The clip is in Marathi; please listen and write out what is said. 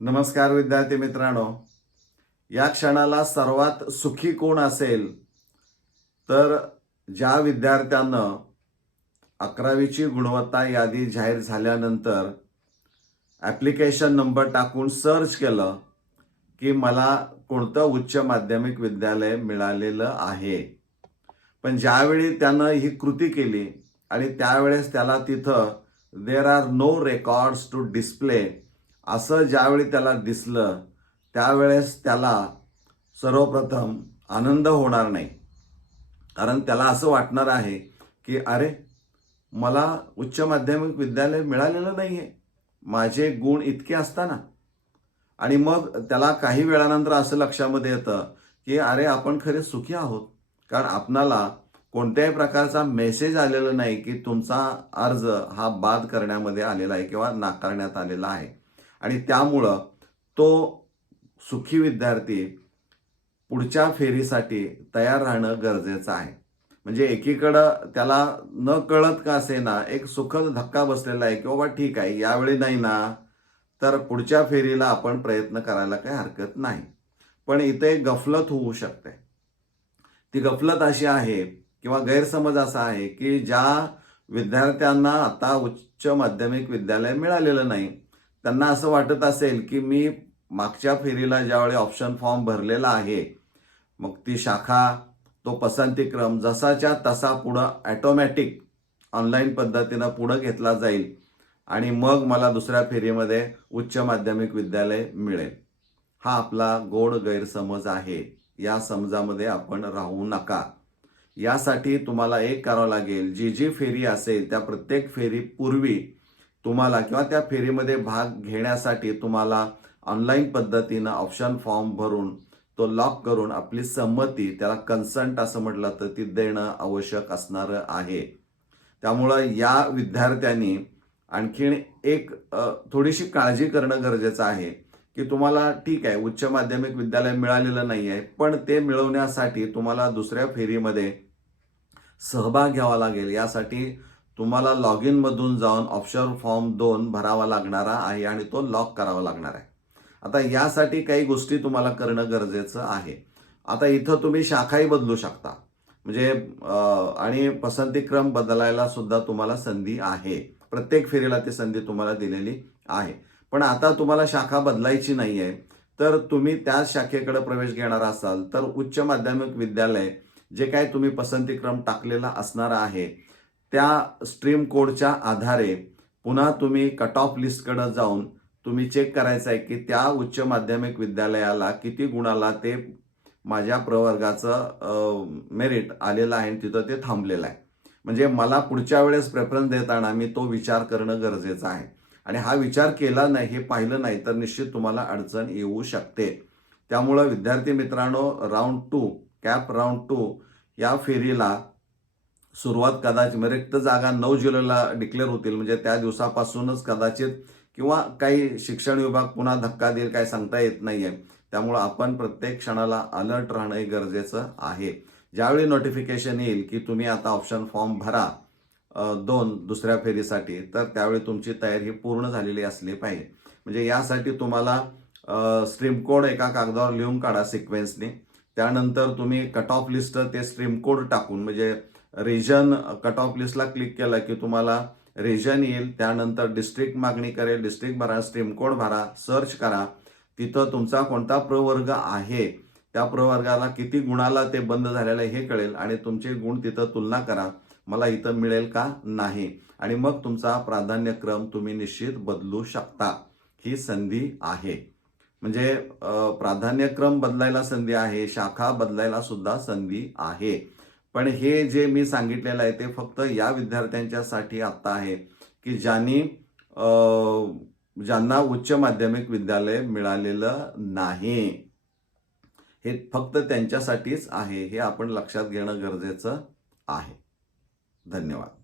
नमस्कार विद्यार्थी मित्रांनो. या क्षणाला सर्वात सुखी कोण असेल? तर ज्या विद्यार्थ्यानं अकरावीची गुणवत्ता यादी जाहीर झाल्यानंतर ॲप्लिकेशन नंबर टाकून सर्च केलं की मला कोणतं उच्च माध्यमिक विद्यालय मिळालेलं आहे. पण ज्यावेळी त्यानं ही कृती केली आणि त्यावेळेस त्याला तिथं there are no records to display असं ज्यावेळी त्याला दिसलं त्यावेळेस त्याला सर्वप्रथम आनंद होणार नाही. कारण त्याला असं वाटणार आहे की अरे मला उच्च माध्यमिक विद्यालय मिळालेलं नाही आहे माझे गुण इतके असताना. आणि मग त्याला काही वेळानंतर असं लक्षामध्ये येतं की अरे आपण खरे सुखी आहोत. कारण आपणाला कोणत्याही प्रकारचा मेसेज आलेला नाही की तुमचा अर्ज हा बाद करण्यामध्ये आलेला आहे किंवा नाकारण्यात आलेला आहे. आणि त्यामुळं तो सुखी विद्यार्थी पुढच्या फेरीसाठी तयार राहणं गरजेचं आहे. म्हणजे एकीकडं त्याला न कळत का असे ना एक सुखद धक्का बसलेला आहे की बाबा ठीक आहे यावेळी नाही ना तर पुढच्या फेरीला आपण प्रयत्न करायला काही हरकत नाही. पण इथे गफलत होऊ शकते. ती गफलत अशी आहे किंवा गैरसमज असा आहे की ज्या विद्यार्थ्यांना आता उच्च माध्यमिक विद्यालय मिळालेलं नाही त्यांना असं वाटत असेल की मी मागच्या फेरीला ज्यावेळी ऑप्शन फॉर्म भरलेला आहे मग ती शाखा तो पसंतीक्रम जसाच्या तसा पुढं ॲटोमॅटिक ऑनलाईन पद्धतीनं पुढं घेतला जाईल आणि मग मला दुसऱ्या फेरीमध्ये उच्च माध्यमिक विद्यालय मिळेल. हा आपला गोड गैरसमज आहे. या समजामध्ये आपण राहू नका. यासाठी तुम्हाला एक करावं लागेल जी जी फेरी असेल त्या प्रत्येक फेरीपूर्वी तुम्हाला किंवा त्या फेरीमध्ये भाग घेण्यासाठी तुम्हाला ऑनलाईन पद्धतीनं ऑप्शन फॉर्म भरून तो लॉक करून आपली संमती त्याला कन्संट असं म्हटलं तर ती देणं आवश्यक असणार आहे. त्यामुळं या विद्यार्थ्यांनी आणखीन एक थोडीशी काळजी करणं गरजेचं आहे की तुम्हाला ठीक आहे उच्च माध्यमिक विद्यालय मिळालेलं नाही आहे पण ते मिळवण्यासाठी तुम्हाला दुसऱ्या फेरीमध्ये सहभाग घ्यावा लागेल. यासाठी तुम्हाला लॉग इनमधून जाऊन ऑप्शन फॉर्म दोन भरावा लागणारा आहे आणि तो लॉक करावा लागणार आहे. आता यासाठी काही गोष्टी तुम्हाला करणं गरजेचं आहे. आता इथं तुम्ही शाखाही बदलू शकता. म्हणजे आणि पसंतीक्रम बदलायला सुद्धा तुम्हाला संधी आहे. प्रत्येक फेरीला ती संधी तुम्हाला दिलेली आहे. पण आता तुम्हाला शाखा बदलायची नाही आहे तर तुम्ही त्याच शाखेकडे प्रवेश घेणार असाल तर उच्च माध्यमिक विद्यालय जे काय तुम्ही पसंतीक्रम टाकलेला असणार आहे त्या स्ट्रीम कोडच्या आधारे पुन्हा तुम्ही कट ऑफ लिस्टकडे जाऊन तुम्ही चेक करायचं आहे की त्या उच्च माध्यमिक विद्यालयाला किती गुणाला ते माझ्या प्रवर्गाचं मेरिट आलेलं आहे आणि तिथं ते थांबलेलं आहे. म्हणजे मला पुढच्या वेळेस प्रेफरन्स देताना मी तो विचार करणं गरजेचं आहे. आणि हा विचार केला नाही हे पाहिलं नाही तर निश्चित तुम्हाला अडचण येऊ शकते. त्यामुळं विद्यार्थी मित्रांनो round two CAP round two या फेरीला सुरुवात कदाचित म्हणजे रिक्त जागा नऊ जुलैला डिक्लेअर होतील म्हणजे त्या दिवसापासूनच कदाचित किंवा काही शिक्षण विभाग पुन्हा धक्का देईल काय सांगता येत नाही आहे त्यामुळं आपण प्रत्येक क्षणाला अलर्ट राहणं हे गरजेचं आहे. ज्यावेळी नोटिफिकेशन येईल की तुम्ही आता ऑप्शन फॉर्म भरा दोन दुसऱ्या फेरीसाठी तर त्यावेळी तुमची तयारी ही पूर्ण झालेली असली पाहिजे. म्हणजे यासाठी तुम्हाला स्ट्रीम कोड एका कागदावर लिहून काढा सिक्वेन्सने त्यानंतर तुम्ही कट ऑफ लिस्ट ते स्ट्रीम कोड टाकून म्हणजे रिजन कट ऑफ लिस्टला क्लिक केलं की तुम्हाला रिजन येईल त्यानंतर डिस्ट्रिक्ट मागणी करेल डिस्ट्रिक्ट भरा स्ट्रीम कोड भरा सर्च करा. तिथं तुमचा कोणता प्रवर्ग आहे त्या प्रवर्गाला किती गुणाला ते बंद झालेलं हे कळेल आणि तुमचे गुण तिथं तुलना करा. मला इथं मिळेल का? नाही. आणि मग तुमचा प्राधान्यक्रम तुम्ही निश्चित बदलू शकता. ही संधी आहे. म्हणजे प्राधान्यक्रम बदलायला संधी आहे शाखा बदलायला सुद्धा संधी आहे. पण हे जे मी सांगितलेलं आहे ते फक्त या विद्यार्थ्यांच्यासाठी आत्ता आहे की ज्यांनी ज्यांना उच्च माध्यमिक विद्यालय मिळालेलं नाही. हे फक्त त्यांच्यासाठीच आहे हे आपण लक्षात घेणं गरजेचं आहे. धन्यवाद.